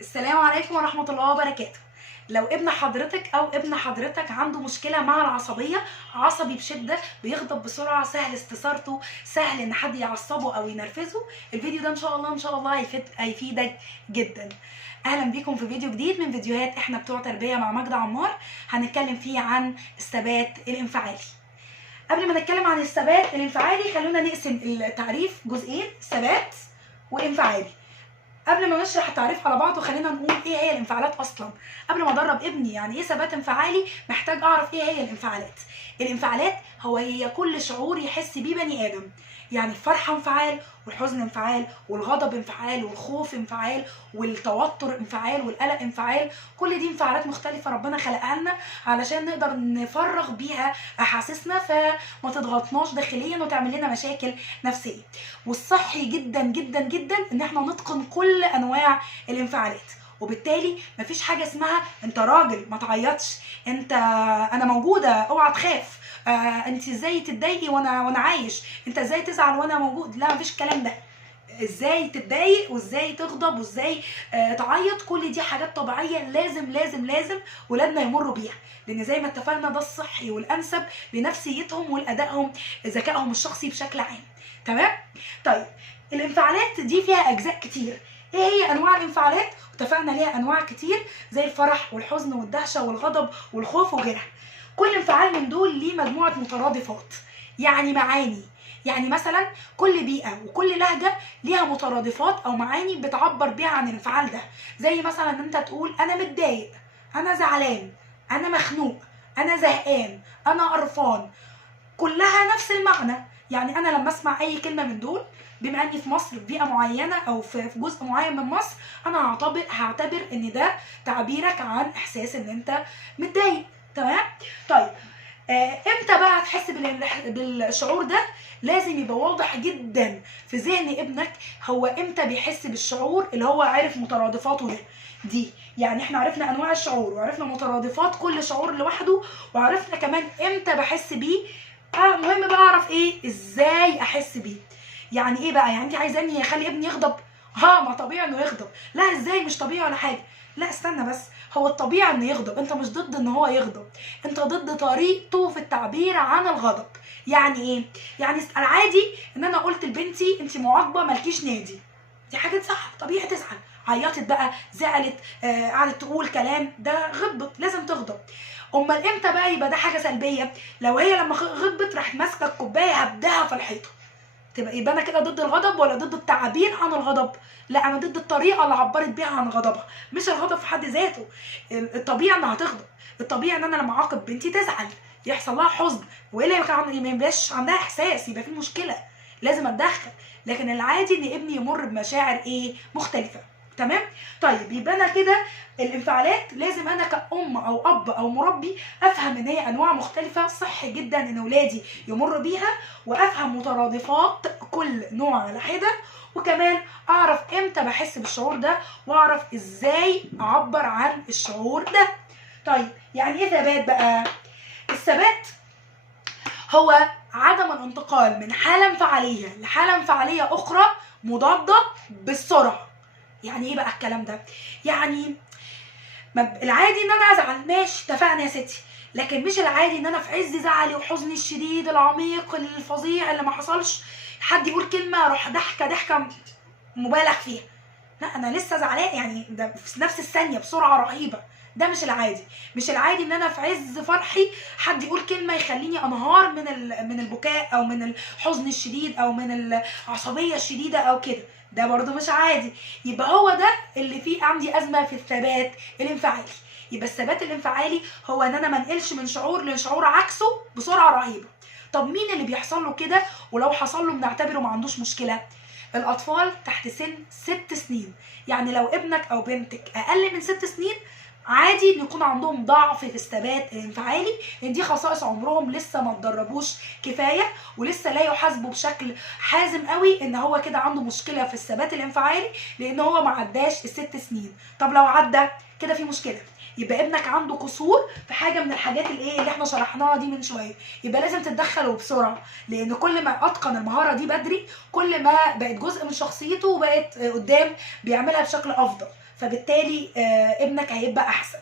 السلام عليكم ورحمة الله وبركاته. لو ابن حضرتك أو ابن حضرتك عنده مشكلة مع العصبية، عصبي بشدة، بيغضب بسرعة، سهل استثارته، سهل إن حد يعصبه أو ينرفزه، الفيديو ده إن شاء الله هيفيدك جدا. أهلا بيكم في فيديو جديد من فيديوهات إحنا بتوع تربية مع ماجدة عمار. هنتكلم فيه عن الثبات الانفعالي. قبل ما نتكلم عن الثبات الانفعالي خلونا نقسم التعريف جزئين: ثبات وانفعالي. قبل ما نشرح التعريف على بعضه خلينا نقول ايه هي الانفعالات اصلا. قبل ما ادرب ابني يعني ايه ثبات انفعالي محتاج اعرف ايه هي الانفعالات. الانفعالات هي كل شعور يحس بيه بني ادم. يعني الفرحه انفعال، والحزن انفعال، والغضب انفعال، والخوف انفعال، والتوتر انفعال، والقلق انفعال. كل دي انفعالات مختلفه ربنا خلقها لنا علشان نقدر نفرغ بيها احاسيسنا فما تضغطناش داخليا وتعمل لنا مشاكل نفسيه. والصحي جدا جدا جدا ان احنا نتقن كل انواع الانفعالات. وبالتالي مفيش حاجه اسمها انت راجل ما تعيطش، انا موجوده اوعى تخاف، انت ازاي تتضايقي وانا عايش، انت ازاي تزعل وانا موجود. لا، مفيش الكلام ده. ازاي تتضايق وازاي تغضب وازاي تعيط، كل دي حاجات طبيعيه لازم لازم لازم ولادنا يمروا بيها، لان زي ما اتفقنا ده الصحي والانسب لنفسيتهم ولادائهم، ذكائهم الشخصي بشكل عام. تمام. طيب، الانفعالات دي فيها اجزاء كتير. ايه هي انواع الانفعالات؟ اتفقنا ليها انواع كتير زي الفرح والحزن والدهشه والغضب والخوف وغيرها. كل انفعال من دول ليه مجموعه مترادفات، يعني معاني. يعني مثلا كل بيئه وكل لهجه ليها مترادفات او معاني بتعبر بيها عن الانفعال ده. زي مثلا ان انت تقول انا متضايق، انا زعلان، انا مخنوق، انا زهقان، انا قرفان. كلها نفس المعنى. يعني انا لما اسمع اي كلمه من دول، بما اني في مصر في بيئه معينه او في جزء معين من مصر، انا هعتبر ان ده تعبيرك عن احساس ان انت متضايق. تمام. طيب، امتى بقى هتحس بالشعور ده؟ لازم يبقى واضح جدا في ذهن ابنك هو امتى بيحس بالشعور اللي هو عارف مترادفاته دي. يعني احنا عرفنا انواع الشعور وعرفنا مترادفات كل شعور لوحده، وعرفنا كمان امتى بحس بيه. مهم بقى اعرف ايه ازاي احس بيه. يعني ايه بقى؟ يعني انت عايزاني اخلي ابني يغضب؟ ما طبيعي انه يغضب. لا، ازاي؟ مش طبيعي ولا حاجه. لا، استنى بس. هو الطبيعي انه يغضب، انت مش ضد ان هو يغضب، انت ضد طريقته في التعبير عن الغضب. يعني ايه؟ يعني العادي ان انا قلت لبنتي انت معاقبه مالكيش نادي. دي حاجه تزعل، طبيعي تزعل. عيطت بقى، زعلت، قعدت تقول كلام، ده غضبت، لازم تغضب. امال امتى بقى يبقى ده حاجه سلبيه؟ لو هي لما غضبت راحت ماسكه الكوبايه هبدها في الحيطه. يبقى انا كده ضد الغضب ولا ضد التعبير عن الغضب؟ لا، انا ضد الطريقه اللي عبرت بيها عن غضبها، مش الغضب في حد ذاته. الطبيعي انها تغضب، الطبيعي ان انا لما اعاقب بنتي تزعل، يحصل لها حزن، والا ما يبقاش عندها احساس، يبقى في مشكله، لازم اتدخل. لكن العادي ان ابني يمر بمشاعر مختلفه. تمام. طيب، يبقى انا كده الانفعالات لازم انا كأم او اب او مربي افهم ان هي انواع مختلفه، صح جدا ان اولادي يمروا بيها، وافهم مترادفات كل نوع على حده، وكمان اعرف امتى بحس بالشعور ده، واعرف ازاي اعبر عن الشعور ده. طيب، يعني ايه ثبات بقى؟ الثبات هو عدم الانتقال من حاله انفعاليه لحاله انفعاليه اخرى مضاده بالسرعه. يعني ايه بقى الكلام ده؟ يعني العادي ان انا ازعل، ماشي، اتفقنا يا ستي. لكن مش العادي ان انا في عز زعلي وحزني الشديد العميق الفظيع اللي ما حصلش، حد يقول كلمه اروح ضحكه مبالغ فيها. لا، انا لسه زعلان، يعني ده في نفس الثانيه بسرعه رهيبه. ده مش العادي. مش العادي ان انا في عز فرحي حد يقول كلمه يخليني انهار من البكاء او من الحزن الشديد او من العصبيه الشديده او كده. ده برضو مش عادي. يبقى هو ده اللي فيه عندي ازمه في الثبات الانفعالي. يبقى الثبات الانفعالي هو ان انا ما انقلش من شعور لشعور عكسه بسرعه رهيبه. طب مين اللي بيحصل له كده؟ ولو حصل له بنعتبره ما عندوش مشكله. الأطفال تحت سن 6 سنين. يعني لو ابنك أو بنتك أقل من 6 سنين عادي ان يكون عندهم ضعف في الثبات الانفعالي، لان دي خصائص عمرهم لسه ما اتدربوش كفايه، ولسه لا يحاسبوا بشكل حازم قوي ان هو كده عنده مشكله في الثبات الانفعالي، لان هو ما عداش ال6 سنين. طب لو عدى كده في مشكله، يبقى ابنك عنده قصور في حاجه من الحاجات اللي احنا شرحناها دي من شويه، يبقى لازم تتدخل وبسرعه، لان كل ما اتقن المهاره دي بدري كل ما بقت جزء من شخصيته وبقت قدام بيعملها بشكل افضل، فبالتالي ابنك هيبقى احسن.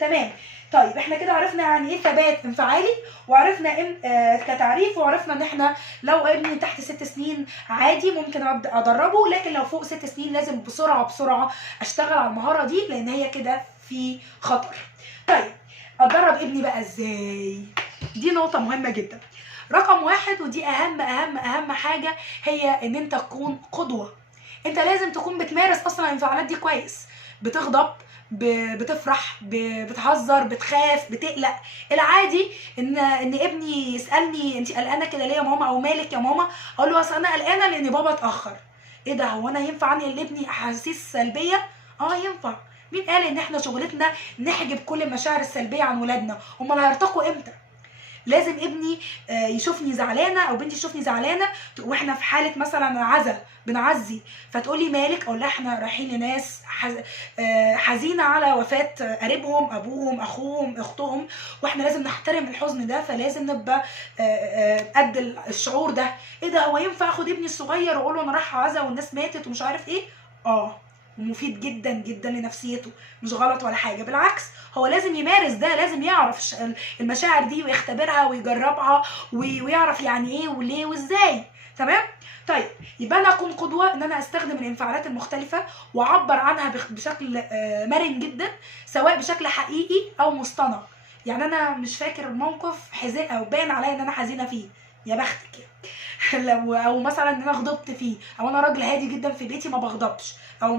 تمام. طيب احنا كده عرفنا يعني ايه ثبات انفعالي، وعرفنا كتعريف، وعرفنا ان احنا لو ابني تحت 6 سنين عادي ممكن ابدا ادربه، لكن لو فوق 6 سنين لازم بسرعه اشتغل على المهاره دي، لان هي كده في خطر. طيب ادرب ابني بقى ازاي؟ دي نقطه مهمه جدا. رقم 1 ودي اهم حاجه، هي ان انت تكون قدوه. انت لازم تكون بتمارس اصلا الانفعالات دي كويس، بتغضب، بتفرح، بتهزر، بتخاف، بتقلق. العادي ان ابني يسالني انت قلقانه كده ليه يا ماما، او مالك يا ماما، اقول له اصل انا قلقانه لان بابا اتاخر. ايه ده، هو انا ينفع انقل لابني احاسيس سلبيه؟ ينفع. مين قال ان احنا شغلتنا نحجب كل المشاعر السلبيه عن ولادنا؟ امال هيرتقوا امتى؟ لازم ابني يشوفني زعلانه او بنتي تشوفني زعلانه واحنا في حاله مثلا عزا بنعزي، فتقول لي مالك، اقول لها احنا رايحين لناس حزينه على وفاه قريبهم، ابوهم، اخوهم، اختهم، واحنا لازم نحترم الحزن ده، فلازم نبقى قد الشعور ده. ايه ده، هو ينفع اخد ابني الصغير واقول له انا رايحه عزا والناس ماتت ومش عارف ايه؟ ومفيد جدا جدا لنفسيته، مش غلط ولا حاجه، بالعكس هو لازم يمارس ده، لازم يعرف المشاعر دي ويختبرها ويجربها ويعرف يعني ايه وليه وازاي. تمام. طيب يبقى انا اكون قدوه، ان انا استخدم الانفعالات المختلفه واعبر عنها بشكل مرن جدا، سواء بشكل حقيقي او مصطنع. يعني انا مش فاكر موقف حزين او باين عليا ان انا حزينه فيه، يا بختك لو او مثلا ان انا غضبت فيه، او انا راجل هادي جدا في بيتي ما بغضبش او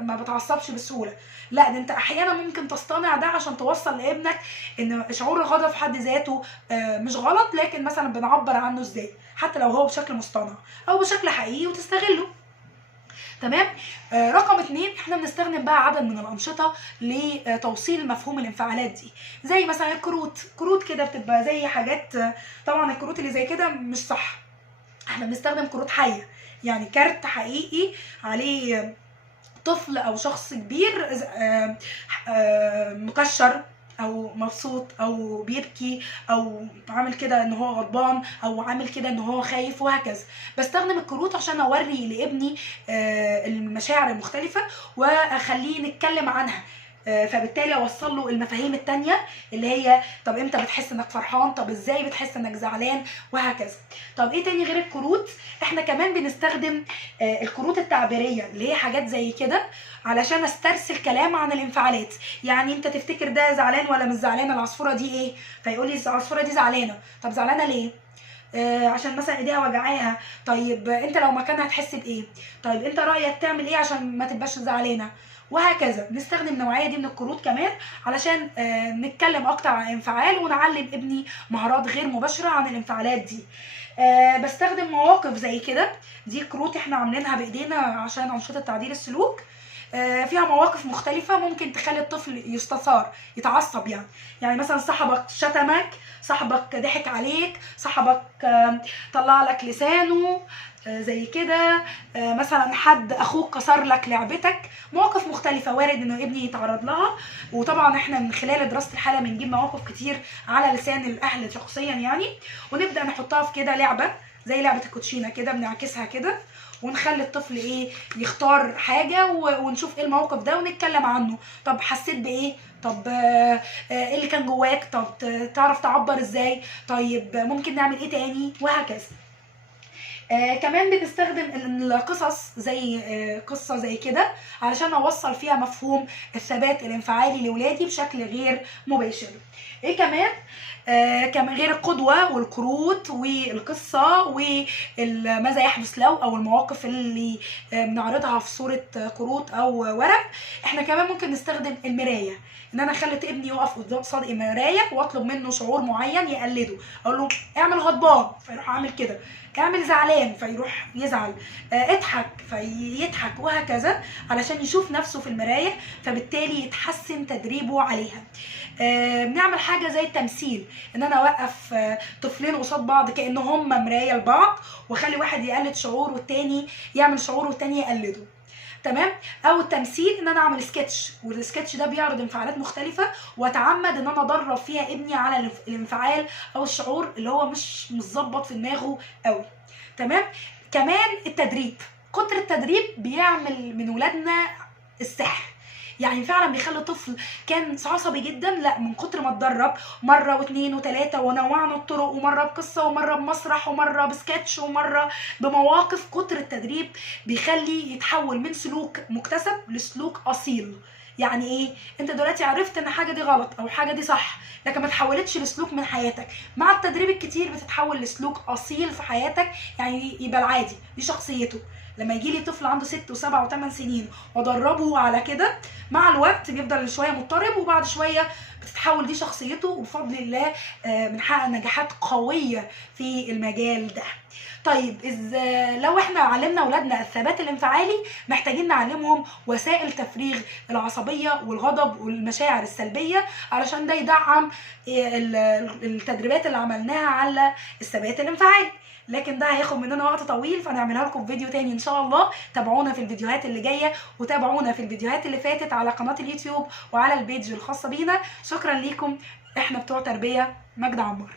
ما بتعصبش بسهوله. لا، ده انت احيانا ممكن تصطنع ده عشان توصل لابنك ان شعور الغضب في حد ذاته مش غلط، لكن مثلا بنعبر عنه ازاي، حتى لو هو بشكل مصطنع او بشكل حقيقي وتستغله. تمام. رقم 2، احنا بنستخدم بقى عدد من الانشطه لتوصيل مفهوم الانفعالات دي، زي مثلا كروت كده بتبقى زي حاجات، طبعا الكروت اللي زي كده مش صح، احنا بنستخدم كروت حيه، يعني كارت حقيقي عليه طفل او شخص كبير مكشر او مبسوط او بيبكي او عامل كده ان هو غضبان او عامل كده ان هو خايف وهكذا. بستخدم الكروت عشان اوري لابني المشاعر المختلفه واخليه نتكلم عنها، فبالتالي اوصل له المفاهيم التانية اللي هي طب امتى بتحس انك فرحان، طب ازاي بتحس انك زعلان، وهكذا. طب ايه تاني غير الكروت؟ احنا كمان بنستخدم الكروت التعبيريه اللي هي حاجات زي كده علشان استرسل كلام عن الانفعالات. يعني انت تفتكر ده زعلان ولا مش زعلان، العصفوره دي ايه، فيقول لي العصفوره دي زعلانه. طب زعلانه ليه؟ عشان مثلا ايديها وجعاها. طيب انت لو مكانها هتحس بايه؟ طيب انت رايك تعمل ايه عشان ما تبقاش زعلانه؟ وهكذا. نستخدم النوعيه دي من الكروت كمان علشان نتكلم اكتر عن الانفعال ونعلم ابني مهارات غير مباشره عن الانفعالات دي. بستخدم مواقف زي كده، دي كروت احنا عاملينها بايدينا عشان انشطه تعديل السلوك، فيها مواقف مختلفة ممكن تخلي الطفل يستثار يتعصب. يعني مثلا صاحبك شتمك، صاحبك ضحك عليك، صاحبك طلع لك لسانه زي كده، مثلا حد اخوك كسر لك لعبتك. مواقف مختلفة وارد انه ابني يتعرض لها، وطبعا احنا من خلال دراسة الحالة بنجيب مواقف كتير على لسان الاهل شخصيا يعني، ونبدأ نحطها في كده لعبة زي لعبة الكوتشينة كده، بنعكسها كده ونخلي الطفل يختار حاجه ونشوف ايه الموقف ده ونتكلم عنه. طب حسيت بايه؟ طب ايه اللي كان جواك؟ طب تعرف تعبر ازاي؟ طيب ممكن نعمل ايه تاني؟ وهكذا. كمان بنستخدم القصص زي قصه زي كده علشان اوصل فيها مفهوم الثبات الانفعالي لاولادي بشكل غير مباشر. ايه كمان؟ كمان غير القدوه والكروت والقصه وماذا يحدث لو، او المواقف اللي بنعرضها في صوره كروت او ورق، احنا كمان ممكن نستخدم المرايه، ان انا اخلي ابني يقف قصاد المرايه واطلب منه شعور معين يقلده. اقول له اعمل غضبان فيروح عامل كده، اعمل زعلان فيروح يزعل، اضحك فيضحك، وهكذا علشان يشوف نفسه في المرايه، فبالتالي يتحسن تدريبه عليها. بنعمل حاجه زي التمثيل، ان انا اوقف طفلين قصاد بعض كأن هم مرايه لبعض، واخلي واحد يقلد شعور والتاني يعمل شعور والتاني يقلده. تمام. او التمثيل، ان انا اعمل سكتش، والسكتش ده بيعرض انفعالات مختلفه، واتعمد ان انا ادرب فيها ابني على الانفعال او الشعور اللي هو مش متظبط في دماغه قوي. تمام. كمان التدريب، كتر التدريب بيعمل من ولادنا السحر. يعني فعلا بيخلي الطفل كان عصبي جدا، لا من كتر ما اتدرب مره واثنين وثلاثه، ونوعنا الطرق، ومره بقصه، ومره بمسرح، ومره بسكتش، ومره بمواقف، كتر التدريب بيخلي يتحول من سلوك مكتسب لسلوك اصيل. يعني ايه؟ انت دلوقتي عرفت ان حاجه دي غلط او حاجه دي صح، لكن ما تحولتش لسلوك من حياتك. مع التدريب الكتير بتتحول لسلوك اصيل في حياتك، يعني يبقى العادي، دي شخصيته. لما يجي لي طفل عنده 6 و7 و8 سنين وادربه على كده، مع الوقت بيفضل شويه مضطرب، وبعد شويه بتتحول دي شخصيته، وبفضل الله بنحقق نجاحات قويه في المجال ده. طيب لو احنا علمنا اولادنا الثبات الانفعالي، محتاجين نعلمهم وسائل تفريغ العصبيه والغضب والمشاعر السلبيه، علشان ده يدعم التدريبات اللي عملناها على الثبات الانفعالي. لكن ده هياخد مننا وقت طويل، فنعملها لكم في فيديو تاني ان شاء الله. تابعونا في الفيديوهات اللي جايه، وتابعونا في الفيديوهات اللي فاتت على قناه اليوتيوب وعلى البيج الخاصه بينا. شكرا ليكم. احنا بتوع تربيه مجد عمر.